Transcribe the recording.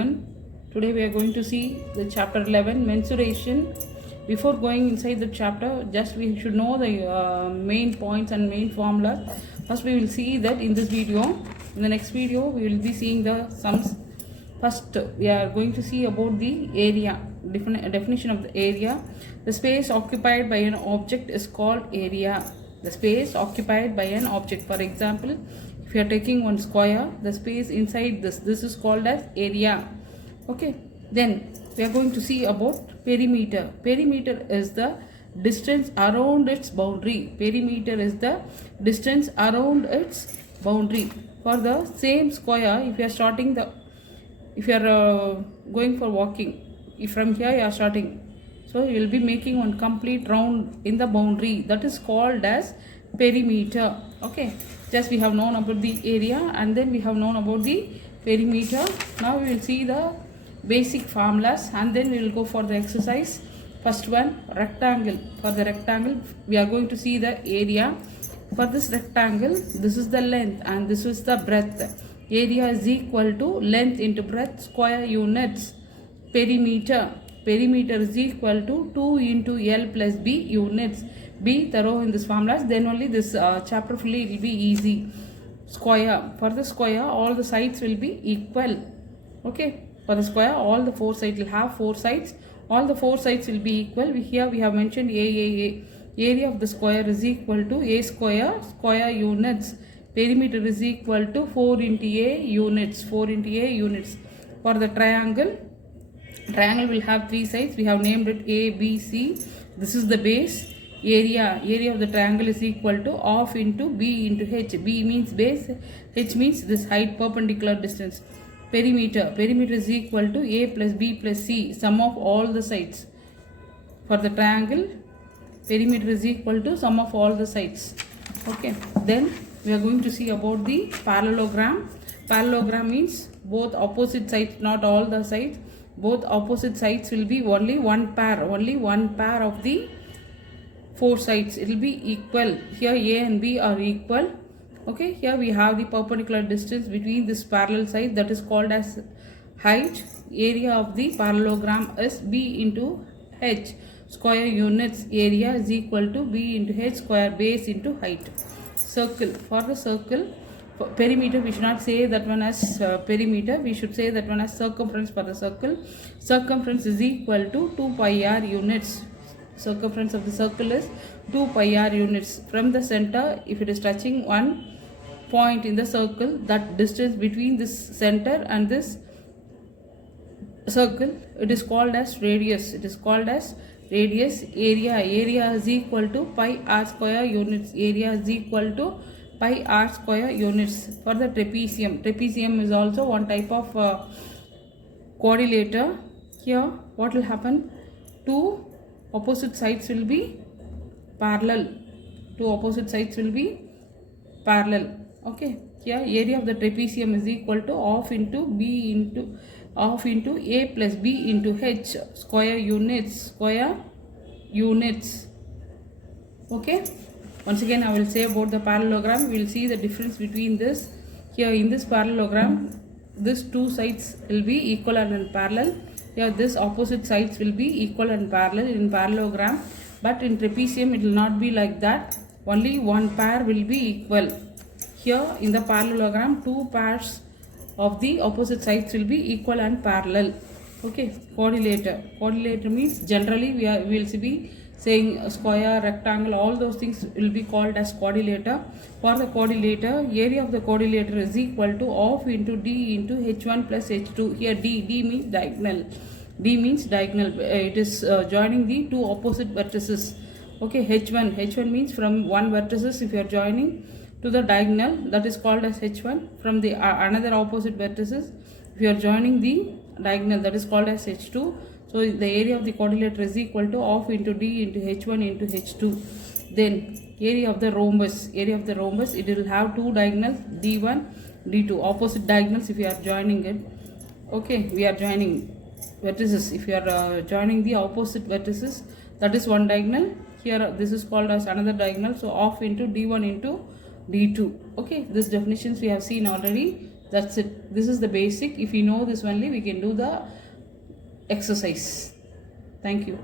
everyone. Today we are going to see the chapter 11, mensuration. Before going inside the chapter, just we should know the main points and main formula. First we will see that in this video. In the next video we will be seeing the sums. First we are going to see about the area, definition of the area. The space occupied by an object is called area. The space occupied by an object. For example, if you are taking one square, the space inside this is called as area. Okay, then we are going to see about perimeter. Perimeter is the distance around its boundary. Perimeter is the distance around its boundary. For the same square, if you are going for walking, if from here you are starting, so you will be making one complete round in the boundary, that is called as perimeter. Okay, just we have known about the area and then we have known about the perimeter. Now we will see the basic formulas and then we will go for the exercise. First one, rectangle. For the rectangle we are going to see the area. For this rectangle, this is the length and this is the breadth. Area is equal to length into breadth square units. Perimeter is equal to 2 into L plus B units. Be thorough in this formulas, then only this chapter fully will be easy. Square. For the square, all the sides will be equal. Okay, for the square, all the four sides will have four sides. All the four sides will be equal. Here we have mentioned A. Area of the square is equal to A square units. Perimeter is equal to 4 into A units. 4 into A units. For the triangle will have three sides. We have named it A, B, C. This is the base. Area of the triangle is equal to half into B into H. B means base, H means this height, perpendicular distance. Perimeter is equal to A plus B plus C, sum of all the sides. For the triangle, perimeter is equal to sum of all the sides. Okay, then we are going to see about the parallelogram. Parallelogram means both opposite sides, not all the sides. Both opposite sides will be only one pair of the four sides. It will be equal. Here A and B are equal. Okay, here we have the perpendicular distance between this parallel side, that is called as height. Area of the parallelogram is B into H square units. Area is equal to B into H square, base into height. Circle. For the circle, perimeter we should not say that one as perimeter, we should say that one as circumference. For the circle, circumference is equal to 2 pi r units. Circumference of the circle is 2 pi r units. From the center, if it is touching one point in the circle, that distance between this center and this circle, it is called as radius. Area is equal to pi r square units. Area is equal to pi r square units. For the trapezium is also one type of quadrilateral. Here what will happen? Two opposite sides will be parallel. Okay, here area of the trapezium is equal to half into A plus B into H square units. Okay, once again I will say about the parallelogram. We will see the difference between this. Here in this parallelogram, this two sides will be equal and parallel. Here this opposite sides will be equal and parallel in parallelogram, but in trapezium it will not be like that. Only one pair will be equal. Here in the parallelogram, two pairs of the opposite sides will be equal and parallel. Okay, quadrilateral means generally we will be saying square, rectangle, all those things will be called as quadrilateral. For the quadrilateral, area of the quadrilateral is equal to half into D into H1 plus H2. Here D means diagonal. It is joining the two opposite vertices. Okay, H1 means from one vertices, if you are joining to the diagonal, that is called as H1. From the another opposite vertices, if you are joining the diagonal, that is called as H2. So the area of the quadrilateral is equal to half into D into H1 into H2. Then area of the rhombus, it will have two diagonals, D1, D2, opposite diagonals if you are joining it. Okay, we are joining vertices. If you are joining the opposite vertices, that is one diagonal. Here this is called as another diagonal. So half into D1 into D2. Okay, these definitions we have seen already. That's it. This is the basic. If you know this only, we can do the exercise. Thank you.